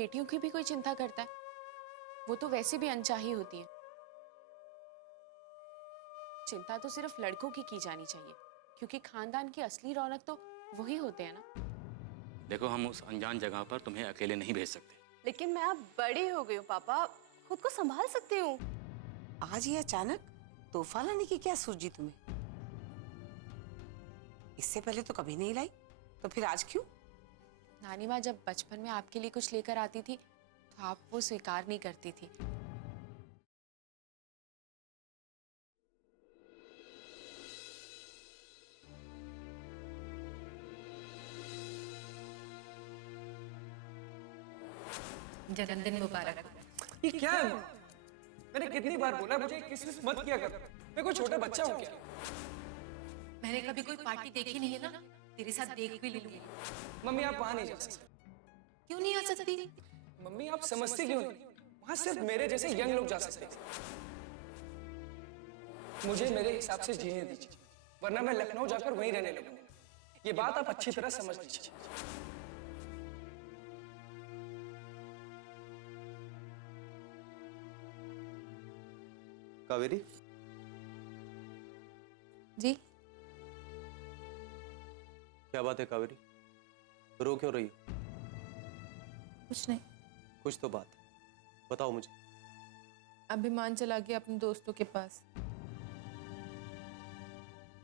बेटियों की भी कोई चिंता करता है? वो तो वैसे भी अनचाही होती है। चिंता तो सिर्फ लड़कों की जानी चाहिए, क्योंकि खानदान की असली रौनक तो वही होते हैं ना। देखो, हम उस अनजान जगह पर तुम्हें अकेले नहीं भेज सकते। लेकिन मैं अब बड़ी हो गई हूँ पापा, खुद को संभाल सकती हूँ। आज ये अचानक तोहफा लाने की क्या सूझी तुम्हें? इससे पहले तो कभी नहीं लाई, तो फिर आज क्यों? नानी माँ जब बचपन में आपके लिए कुछ लेकर आती थी तो आप वो स्वीकार नहीं करती थी। जन्मदिन मुबारक। ये क्या है? मैंने कितनी बार बोला मुझे किसमिस मत किया कर। मैं कोई छोटा बच्चा हूँ क्या? मैंने कभी कोई पार्टी देखी नहीं है ना, तेरे साथ देख भी लूंगी। मम्मी आप वहां नहीं जा सकते। क्यों नहीं आ सकती? मम्मी आप समझती क्यों नहीं? वहां सिर्फ मेरे जैसे यंग लोग जा सकते हैं। मुझे मेरे हिसाब से जीने दीजिए, वरना मैं लखनऊ जाकर वहीं रहने लगूंगा। ये बात आप अच्छी तरह समझ लीजिए। कावेरी, जी? क्या बात है कावेरी? रो क्यों रही हो? कुछ नहीं। कुछ तो बात बताओ मुझे। अभिमान चला गया अपने दोस्तों के पास।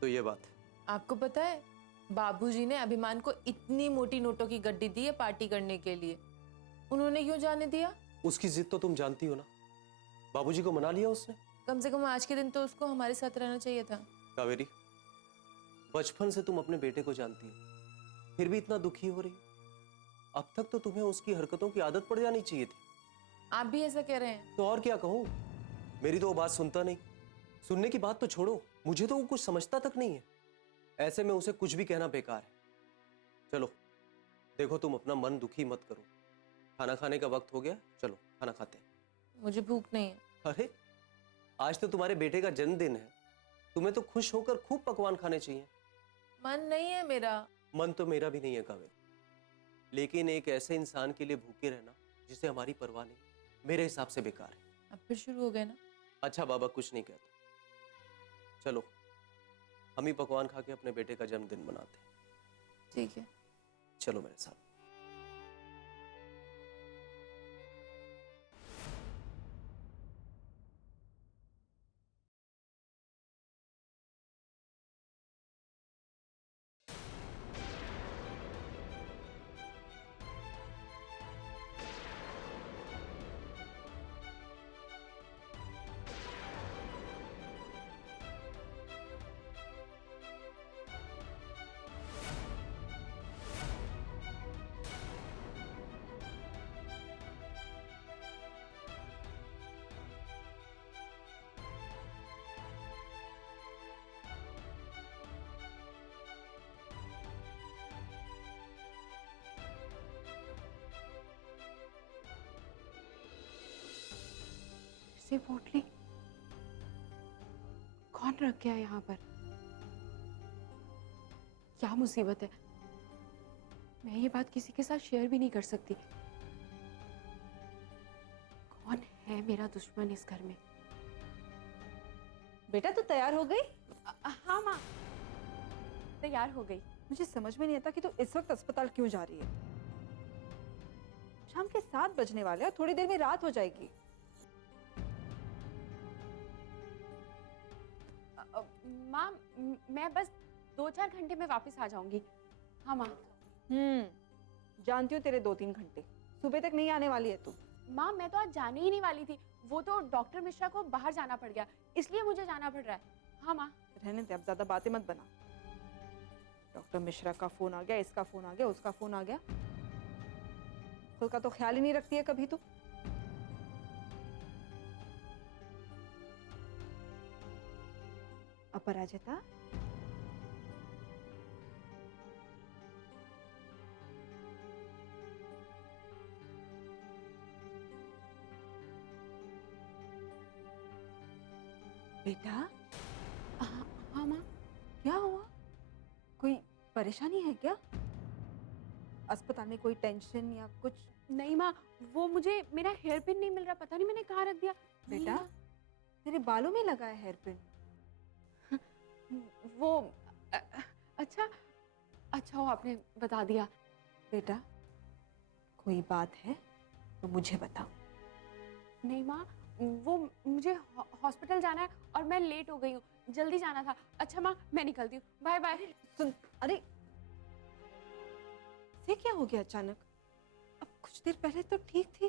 तो ये बात आपको पता है, बाबूजी ने अभिमान को इतनी मोटी नोटों की गड्डी दी है पार्टी करने के लिए। उन्होंने क्यों जाने दिया? उसकी जिद तो तुम जानती हो ना। बाबूजी को मना लिया उसने। कम से कम आज के दिन तो उसको हमारे साथ रहना चाहिए था। कावेरी, बचपन से तुम अपने बेटे को जानती हो, फिर भी इतना दुखी हो रही हो। अब तक तो तुम्हें उसकी हरकतों की आदत पड़ जानी चाहिए थी। आप भी ऐसा कह रहे हैं? तो और क्या कहूं, मेरी तो वो बात सुनता नहीं। सुनने की बात तो छोड़ो, मुझे तो वो कुछ समझता तक नहीं है। ऐसे में उसे कुछ भी कहना बेकार है। चलो देखो, तुम अपना मन दुखी मत करो। खाना खाने का वक्त हो गया, चलो खाना खाते हैं। मुझे भूख नहीं है। अरे आज तो तुम्हारे बेटे का जन्मदिन है, तुम्हें तो खुश होकर खूब पकवान खाने चाहिए। मन नहीं है मेरा। मन तो मेरा भी नहीं है कावेरी, लेकिन एक ऐसे इंसान के लिए भूखे रहना जिसे हमारी परवाह नहीं, मेरे हिसाब से बेकार है। अब फिर शुरू हो गए ना। अच्छा बाबा कुछ नहीं कहता, चलो हम ही पकवान खा के अपने बेटे का जन्मदिन मनाते हैं। ठीक है, चलो मेरे साथ। से पोटली कौन रख गया यहाँ पर? क्या मुसीबत है? मैं ये बात किसी के साथ शेयर भी नहीं कर सकती। कौन है मेरा दुश्मन इस घर में? बेटा तू तैयार हो गई? हाँ माँ, तैयार हो गई। मुझे समझ में नहीं आता कि तू इस वक्त अस्पताल क्यों जा रही है। शाम के 7 बजने वाले हैं, थोड़ी देर में रात हो जाएगी। माँ, मैं बस 2-4 घंटे में वापस आ जाऊंगी। हाँ माँ। जानती हूँ तेरे 2-3 घंटे, सुबह तक नहीं आने वाली है तू। माँ मैं तो आज जाने ही नहीं वाली थी, वो तो डॉक्टर मिश्रा को बाहर जाना पड़ गया, इसलिए मुझे जाना पड़ रहा है। हाँ माँ। रहने दे, अब ज्यादा बातें मत बना। डॉक्टर मिश्रा का फोन आ गया, इसका फोन आ गया, उसका फोन आ गया। खुद का तो ख्याल ही नहीं रखती है कभी तू। अपराजिता, बेटा। हाँ माँ। क्या हुआ? कोई परेशानी है क्या? अस्पताल में कोई टेंशन या कुछ? नहीं माँ, वो मुझे मेरा हेयर पिन नहीं मिल रहा, पता नहीं मैंने कहाँ रख दिया। बेटा नहीं, तेरे बालों में लगा है हेयर पिन? वो अच्छा अच्छा, वो आपने बता दिया। बेटा कोई बात है तो मुझे बताओ। नहीं माँ, वो मुझे हॉस्पिटल जाना है और मैं लेट हो गई हूँ, जल्दी जाना था। अच्छा माँ, मैं निकलती हूँ, बाय बाय। सुन, अरे ये क्या हो गया अचानक? अब कुछ देर पहले तो ठीक थी।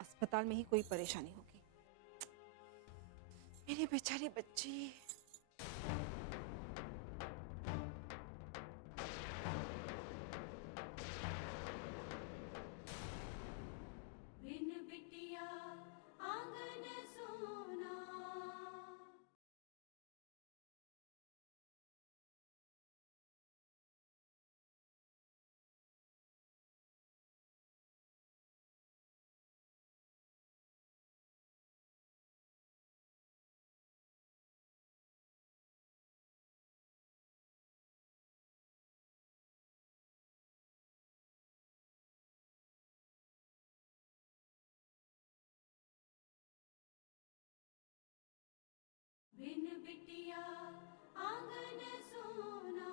अस्पताल में ही कोई परेशानी होगी। मेरी बेचारी बच्ची। बिन बिटिया आंगन सोना।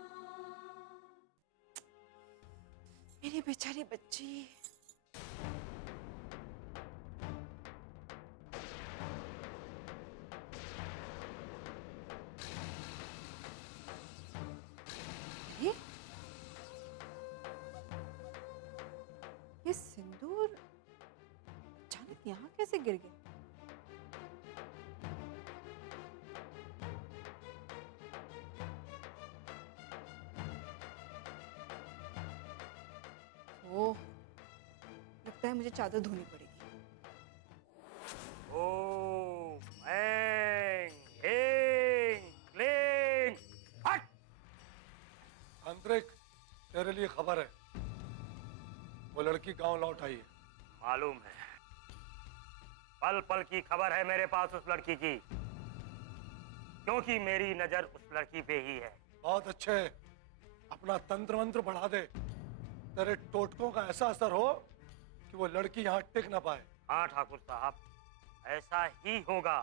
मेरी बेचारी बच्ची। ये सिंदूर अचानक यहाँ कैसे गिर गया? ओह, लगता है मुझे चादर धोनी पड़ेगी। ओम ऐं ह्रीं क्लीं फट। आंतरिक, तेरे लिए खबर है। वो लड़की गांव लौट आई है। मालूम है, पल पल की खबर है मेरे पास उस लड़की की, क्योंकि मेरी नजर उस लड़की पे ही है। बहुत अच्छे, अपना तंत्र मंत्र बढ़ा दे। तेरे टोटकों का ऐसा असर हो कि वो लड़की यहाँ टिक ना पाए। हाँ ठाकुर साहब, ऐसा ही होगा।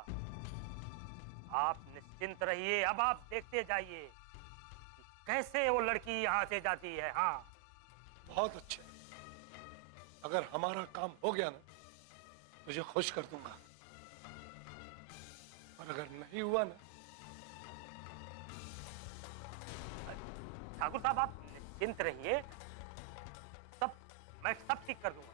आप निश्चिंत रहिए, अब आप देखते जाइए कि कैसे वो लड़की यहाँ से जाती है। हाँ, बहुत अच्छे। अगर हमारा काम हो गया ना, तुझे खुश कर दूंगा। और अगर नहीं हुआ ना, ठाकुर साहब आप निश्चिंत रहिए, मैं सब ठीक कर दूंगा।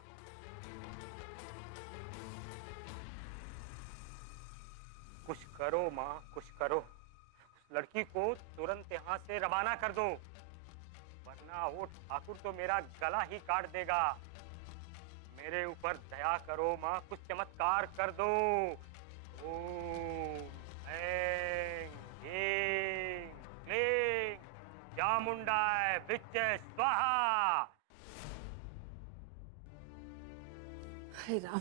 कुछ करो माँ, कुछ करो। उस लड़की को तुरंत यहाँ से रवाना कर दो, वरना वो ठाकुर तो मेरा गला ही काट देगा। मेरे ऊपर दया करो माँ, कुछ चमत्कार कर दो। ओम ऐं ह्रीं क्लीं चामुंडाय विच्चे स्वाहा। हाय राम,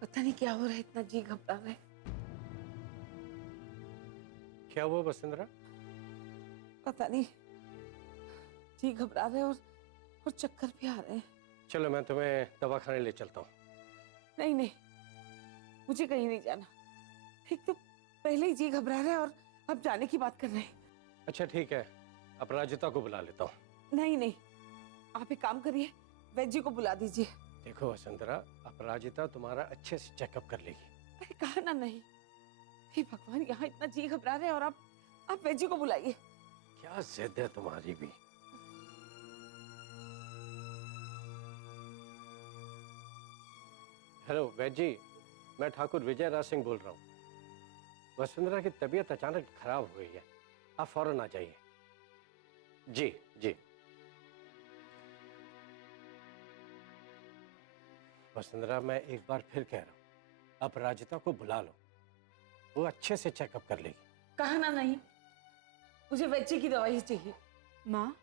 पता नहीं क्या हो रहा है, इतना जी घबरा रहा है। क्या हुआ वसुंधरा? पता नहीं, जी घबरा रहे और चक्कर भी आ रहे हैं। चलो मैं तुम्हें दवाखाने ले चलता हूँ। नहीं नहीं, मुझे कहीं नहीं जाना। एक तो पहले ही जी घबरा रहा है और अब जाने की बात कर रहे हैं। अच्छा ठीक है, अपराजिता को बुला लेता हूँ। नहीं नहीं, आप एक काम करिए, वैद्य जी को बुला दीजिए। देखो वसुंधरा, अपराजिता तुम्हारा अच्छे से चेकअप कर लेगी। अरे कहा ना नहीं। हे भगवान, यहाँ इतना जी घबरा रहे हैं और आप वैद्य जी को बुलाइए। क्या जिद है तुम्हारी भी। हेलो वैद्य जी, मैं ठाकुर विजय राज सिंह बोल रहा हूँ। वसुंधरा की तबीयत अचानक खराब हो गई है, आप फौरन आ जाइए। जी जी। वसुंधरा, मैं एक बार फिर कह रहा हूँ, अपराजिता को बुला लो, वो अच्छे से चेकअप कर लेगी। कहा ना नहीं, मुझे वैद्य जी की दवाई चाहिए। माँ,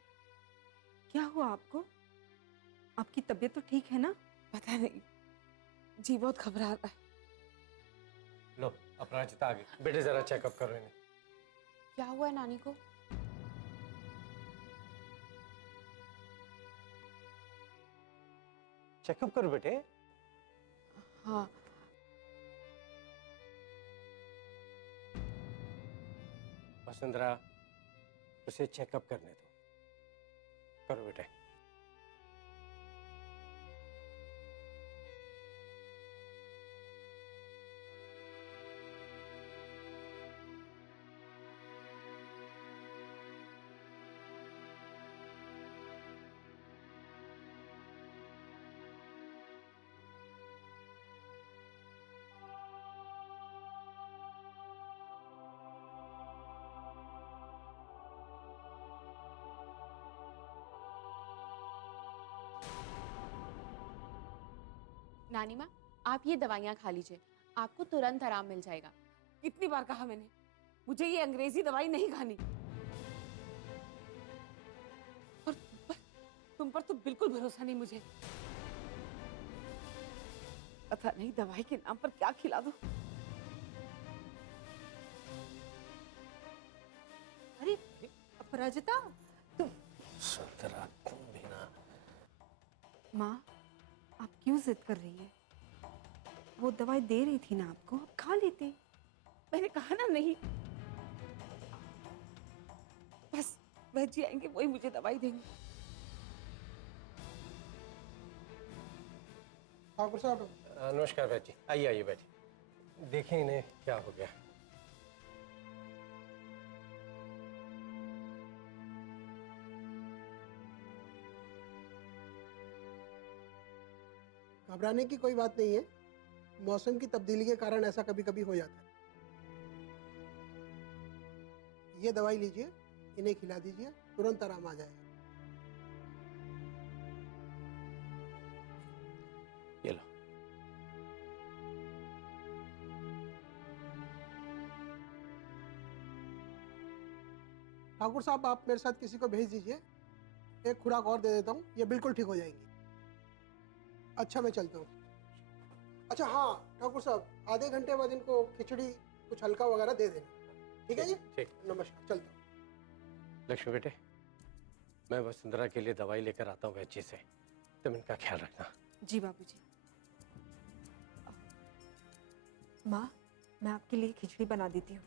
क्या हुआ आपको? आपकी तबीयत तो ठीक है ना? पता नहीं, जी बहुत घबरा रहा है। लो अपराजिता आ गई। बेटे जरा चेकअप करो इन्हें। क्या हुआ है नानी को? चेकअप करो बेटे। हाँ वसुंधरा, उसे चेकअप करने दो। करो बेटे। नानी माँ, आप ये दवाइयाँ खा लीजिए, आपको तुरंत आराम मिल जाएगा। कितनी बार कहा मैंने, मुझे ये अंग्रेजी दवाई नहीं खानी। और तुम पर तो बिल्कुल भरोसा नहीं मुझे। पता नहीं दवाई के नाम पर क्या खिला दो। अरे अपराजिता, तुम। वसुंधरा, तुम भी ना। माँ, आप क्यों जिद कर रही है? वो दवाई दे रही थी ना आपको, आप खा लेते। मैंने कहा ना नहीं। बस वह जी आएंगे, वही मुझे दवाई देंगे। ठाकुर साहब, नमस्कार बैठी। आइए आइए बैठी। देखें इन्हें क्या हो गया। घबराने की कोई बात नहीं है। मौसम की तब्दीली के कारण ऐसा कभी कभी हो जाता है। ये दवाई लीजिए, इन्हें खिला दीजिए, तुरंत आराम आ जाएगा। ये लो। ठाकुर साहब, आप मेरे साथ किसी को भेज दीजिए, एक खुराक और दे देता हूँ, ये बिल्कुल ठीक हो जाएंगी। अच्छा, मैं चलता हूँ। अच्छा हाँ ठाकुर साहब, आधे घंटे बाद इनको खिचड़ी कुछ हल्का वगैरह दे देना, ठीक है जी? ठीक। नमस्कार, चलता हूँ। लक्ष्मी बेटे, मैं वसुंधरा के लिए दवाई लेकर आता हूँ वैद्य से, तुम इनका ख्याल रखना। जी बाबूजी। माँ, मैं आपके लिए खिचड़ी बना देती हूँ।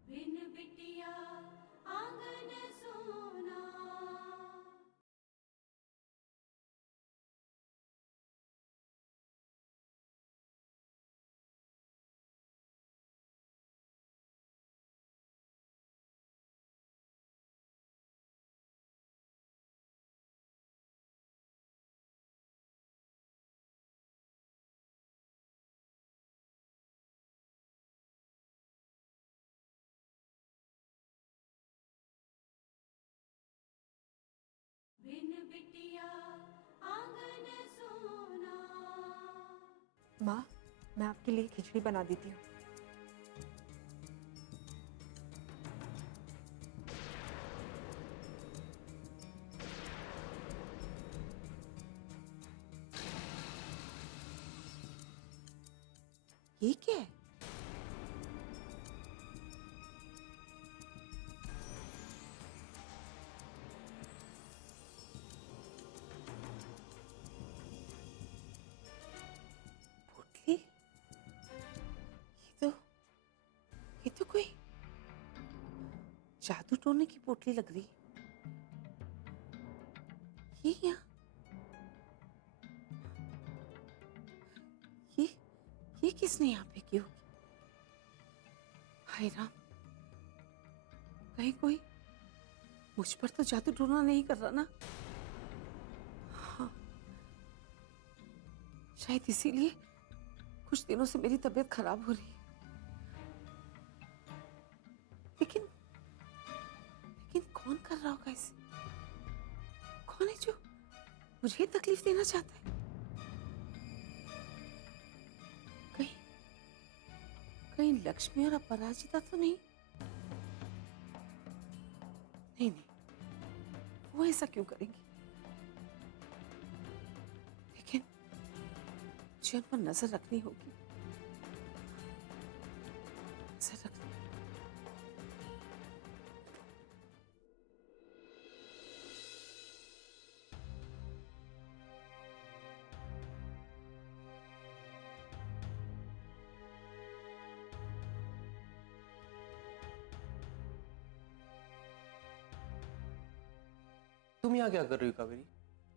बिन बिटिया आंगन सोना। बिन बिटिया आंगन सोना। माँ, मैं आपके लिए खिचड़ी बना देती हूँ। ये क्या है? पोटली? ये तो कोई जादू टोने की पोटली लग रही। ये यहाँ, ये किसने यहाँ पे की होगी? हाय राम, कहीं कोई मुझ पर तो जादू टोना नहीं कर रहा ना? हाँ, शायद इसीलिए कुछ दिनों से मेरी तबीयत खराब हो रही है। लेकिन कौन कर रहा होगा इसे? कौन है जो मुझे तकलीफ देना चाहता है? कहीं लक्ष्मी और अपराजिता तो नहीं? नहीं, वो ऐसा क्यों करेंगी? लेकिन मुझे उन पर नजर रखनी होगी। तुम यहाँ क्या कर रही हो कावेरी?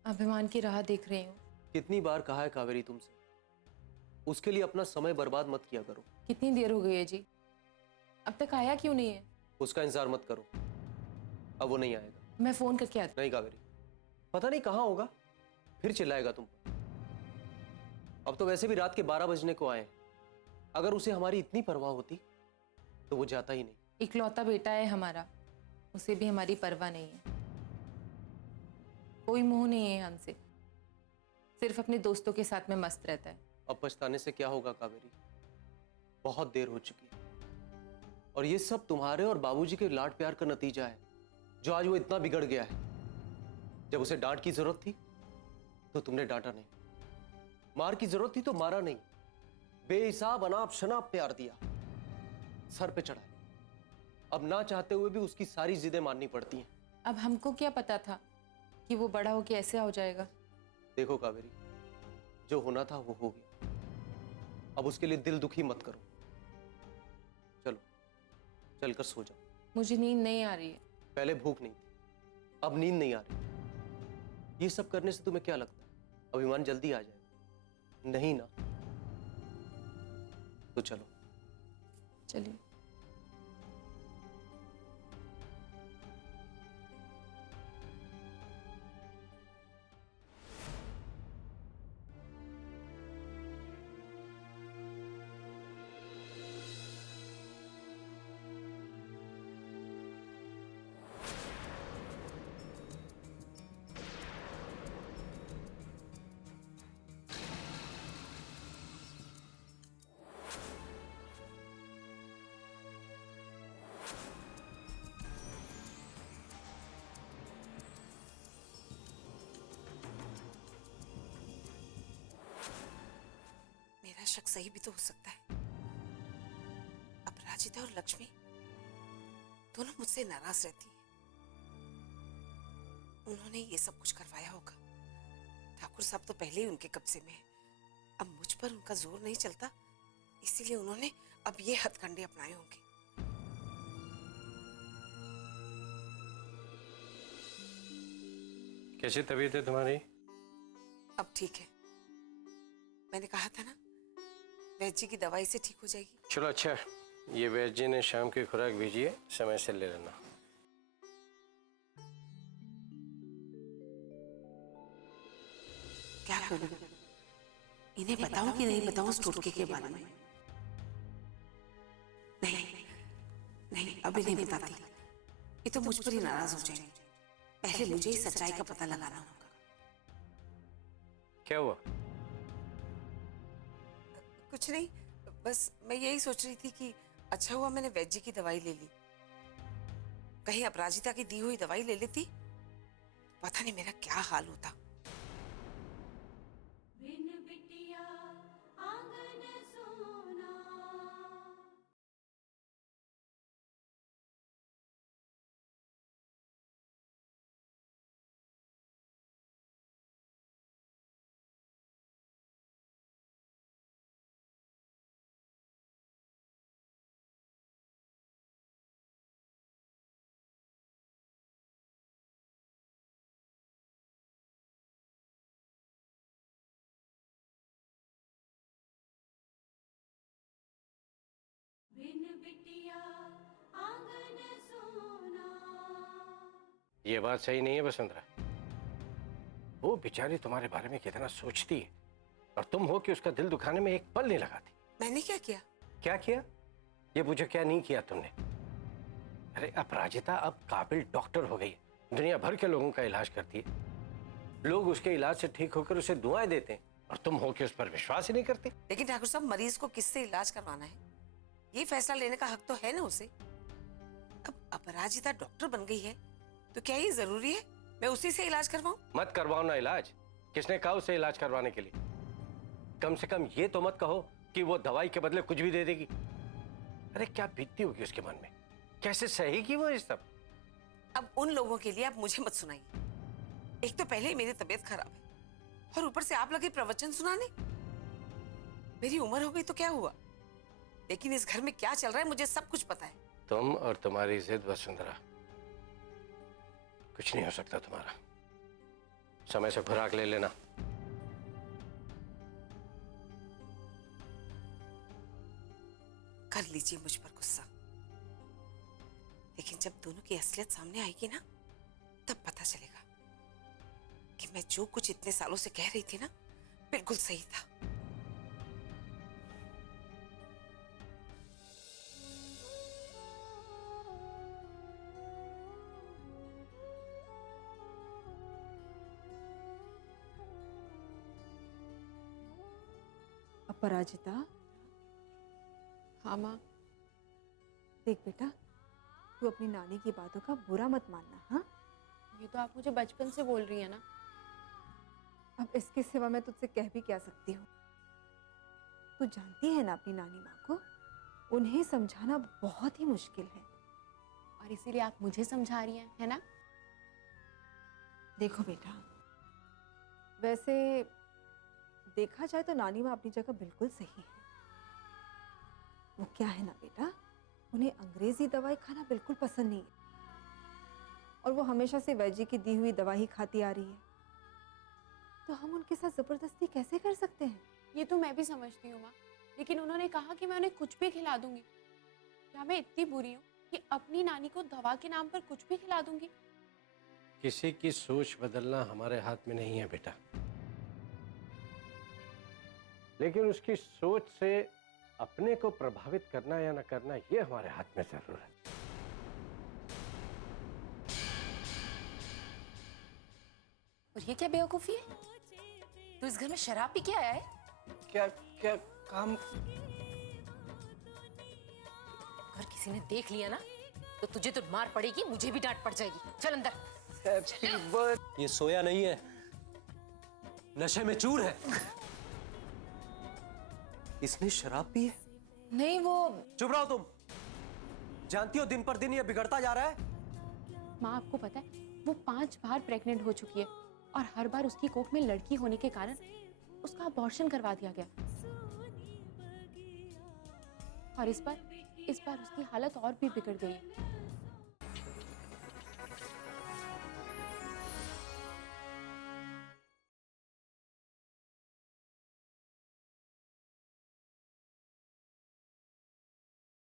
अभिमान की राह देख रही हूँ। कितनी बार कहा है कावेरी तुमसे, उसके लिए अपना समय बर्बाद मत किया करो। कितनी देर हो गई है जी, अब तक आया क्यों नहीं है? उसका इंतजार मत करो, अब वो नहीं आएगा। मैं फोन करके आती। नहीं कावेरी, पता नहीं कहाँ होगा, फिर चिल्लाएगा तुम पर। अब तो वैसे भी रात के 12 बजने को आए। अगर उसे हमारी इतनी परवाह होती तो वो जाता ही नहीं। इकलौता बेटा है हमारा, उसे भी हमारी परवाह नहीं है। कोई मोह नहीं है हमसे, सिर्फ अपने दोस्तों के साथ में मस्त रहता है। अब पछताने से क्या होगा कावेरी, बहुत देर हो चुकी है। और ये सब तुम्हारे और बाबूजी के लाड प्यार का नतीजा है, जो आज वो इतना बिगड़ गया है। जब उसे डांट की जरूरत थी तो तुमने डांटा नहीं, मार की जरूरत थी तो मारा नहीं, बेहिसाब अनाप शनाप प्यार दिया, सर पे चढ़ाया। अब ना चाहते हुए भी उसकी सारी जिदें माननी पड़ती हैं। अब हमको क्या पता था कि वो बड़ा होके ऐसे हो जाएगा। देखो कावेरी, जो होना था वो हो गया, अब उसके लिए दिल दुखी मत करो। चलो चलकर सो जाओ। मुझे नींद नहीं आ रही है। पहले भूख नहीं थी, अब नींद नहीं आ रही। ये सब करने से तुम्हें क्या लगता है अभिमान जल्दी आ जाएगा? नहीं ना, तो चलो। चलिए। मेरा शक सही भी तो हो सकता है। अपराजिता और लक्ष्मी दोनों मुझसे नाराज रहती हैं। उन्होंने ये सब कुछ करवाया होगा। ठाकुर साहब तो पहले ही उनके कब्जे में है। अब मुझ पर उनका जोर नहीं चलता, इसीलिए उन्होंने अब ये हथकंडे अपनाए होंगे। कैसी तबीयत है तुम्हारी? अब ठीक है। मैंने कहा था ना, वैद्य जी की दवाई से ठीक हो जाएगी। चलो अच्छा, ये वैद्य जी ने शाम की खुराक भेजी है, समय से ले लेना। क्या करूं? इन्हें बताऊं कि नहीं बताऊं उस टोटके के बारे में? नहीं नहीं, अभी नहीं बताती। ये तो मुझ पर ही नाराज हो जाएंगे। पहले मुझे ही सच्चाई का पता लगाना होगा। क्या हुआ? कुछ नहीं, बस मैं यही सोच रही थी कि अच्छा हुआ मैंने वैद्य जी की दवाई ले ली। कहीं अपराजिता की दी हुई दवाई ले लेती, पता नहीं मेरा क्या हाल होता। बिन बिटिया आंगन सोना। बिन बिटिया आंगन सोना। ये बात सही नहीं है वसुंधरा। वो बेचारी तुम्हारे बारे में कितना सोचती है, और तुम हो कि उसका दिल दुखाने में एक पल नहीं लगाती। मैंने क्या किया? क्या किया? ये पूछो क्या नहीं किया तुमने। अरे अपराजिता अब काबिल डॉक्टर हो गई है, दुनिया भर के लोगों का इलाज करती है। लोग उसके इलाज से ठीक होकर उसे दुआएं देते हैं, और तुम हो कि उस पर विश्वास ही नहीं करते। लेकिन ठाकुर साहब, मरीज को किससे इलाज करवाना है, ये फैसला लेने का हक तो है ना उसे। अब अपराजिता डॉक्टर बन गई है तो क्या ये जरूरी है मैं उसी से इलाज करवाऊं? मत करवाओ ना इलाज। किसने कहा उसे इलाज करवाने के लिए? कम से कम ये तो मत कहो कि वो दवाई के बदले कुछ भी दे देगी। अरे क्या बीतती होगी उसके मन में, कैसे सहेगी वो ये सब? अब उन लोगों के लिए आप मुझे मत सुनाइए। एक तो पहले ही मेरी तबीयत खराब है, और ऊपर से आप लगे प्रवचन सुनाने। मेरी उम्र हो गई तो क्या हुआ, लेकिन इस घर में क्या चल रहा है मुझे सब कुछ पता है। तुम और तुम्हारी जिद वसुंधरा, कुछ नहीं हो सकता तुम्हारा। समय से खुराक ले लेना। कर लीजिए मुझ पर गुस्सा, लेकिन जब दोनों की असलियत सामने आएगी ना, तब पता चलेगा कि मैं जो कुछ इतने सालों से कह रही थी ना, बिल्कुल सही था। अपराजिता, हाँ माँ। देख बेटा, तू अपनी नानी की बातों का बुरा मत मानना। हाँ, ये तो आप मुझे बचपन से बोल रही है ना। अब इसके सिवा मैं तुझसे कह भी क्या सकती हूँ। तू जानती है ना अपनी नानी माँ को, उन्हें समझाना बहुत ही मुश्किल है। और इसीलिए आप मुझे समझा रही हैं, है ना? देखो बेटा, वैसे देखा जाए तो नानी माँ अपनी जगह बिल्कुल सही है। वो क्या है ना बेटा, उन्हें अंग्रेजी दवाई खाना बिल्कुल पसंद नहीं है, और वो हमेशा से वैद्य की दी हुई दवा ही खाती आ रही है। तो हम उनके साथ जबरदस्ती कैसे कर सकते हैं? ये तो मैं भी समझती हूँ माँ, लेकिन उन्होंने कहा कि मैं उन्हें कुछ भी खिला दूंगी। क्या मैं इतनी बुरी हूँ कि अपनी नानी को दवा के नाम पर कुछ भी खिला दूंगी? किसी की सोच बदलना हमारे हाथ में नहीं है बेटा, लेकिन उसकी सोच से अपने को प्रभावित करना या न करना, ये हमारे हाथ में जरूर है। और ये क्या बेवकूफी है? तू इस घर में शराब पी के आया है? क्या क्या काम? अगर किसी ने देख लिया ना, तो तुझे तो मार पड़ेगी, मुझे भी डांट पड़ जाएगी। चल अंदर। Happy birthday. ये सोया नहीं है, नशे में चूर है। इसने शराब पी है? नहीं, वो चुप रहो तुम। जानती हो दिन पर दिन ये बिगड़ता जा रहा है। माँ, आपको पता है वो 5 बार प्रेग्नेंट हो चुकी है, और हर बार उसकी कोख में लड़की होने के कारण उसका अबॉर्शन करवा दिया गया। और इस बार उसकी हालत और भी बिगड़ गई है।